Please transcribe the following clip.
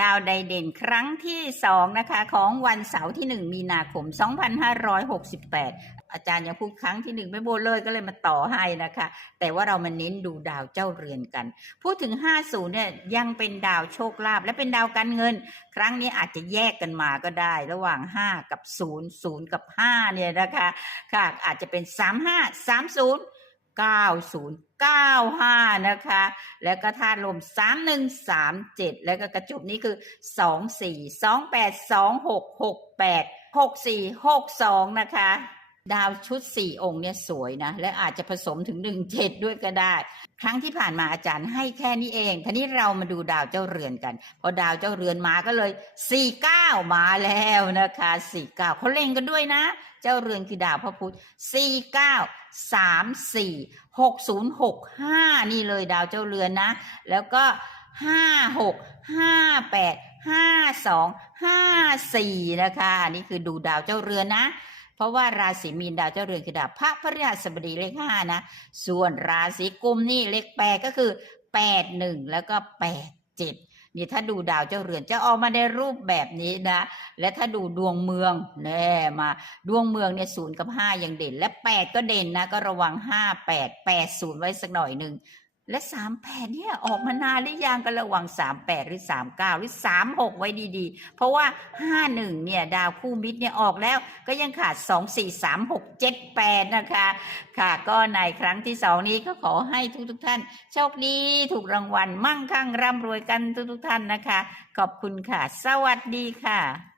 ดาวไดเด่นครั้งที่สองนะคะ ของวันเสาร์ที่1มีนาคม 2568 อาจารย์ยังพูดครั้งที่หนึ่งไม่โบเลยก็เลยมาต่อให้นะคะ แต่ว่าเรามาเน้นดูดาวเจ้าเรือนกัน พูดถึง 50เนี่ยยังเป็นดาวโชคลาภและเป็นดาวการเงิน ครั้งนี้อาจจะแยกกันมาก็ได้ ระหว่าง 5 กับ 0 0 กับ5เนี่ยนะคะค่ะอาจจะเป็น 35 30 90 95 นะคะ แล้วก็ธาตุลม 31 37 แล้วก็กระจุบนี้คือ 24 28 26 68 64 62 นะคะ ดาวชุด 4 องค์เนี่ยสวยนะ และอาจจะผสมถึง 1 7 ด้วยก็ได้ ครั้งที่ผ่านมาอาจารย์ให้แค่นี้เองทีนี้เรามาดูดาวเจ้าเรือนกัน พอดาวเจ้าเรือนมาก็เลย49มาแล้วนะคะ49เขาเล่งกันด้วยนะ เจ้าเรือนคือดาวพระพุธ49 34 6065นี่เลยดาวเจ้าเรือนนะ แล้วก็56 58 52 54นะคะนี่คือดูดาวเจ้าเรือนนะ ราะว่าราศีมีนดาวเจ้าเรือนคือดาวพระพฤหัสบดีเลขห้านะ ส่วนราศีกุมนี่เลขแปดก็คือแปดหนึ่งแล้วก็แปดเจ็ดนี่ถ้าดูดาวเจ้าเรือนจะออกมาในรูปแบบนี้นะ และถ้าดูดวงเมืองแน่มา ดวงเมืองเนี่ยศูนย์กับห้ายังเด่น และแปดก็เด่นนะ ก็ระวังห้าแปดแปดศูนย์ไว้สักหน่อยหนึ่ง และสามแปดเนี่ยออกมานานหรือยังก็ระวังสามแปดหรือสามเก้าหรือสามหกไว้ดีๆ เพราะว่าห้าหนึ่งเนี่ยดาวคู่มิตรเนี่ยออกแล้วก็ยังขาดสองสี่สามหกเจ็ดแปดนะคะ ค่ะก็ในครั้งที่สองนี้ก็ขอให้ทุกๆท่าน โชคดีถูกรางวัลมั่งคั่งร่ำรวยกันทุกๆท่านนะคะ ขอบคุณค่ะ สวัสดีค่ะ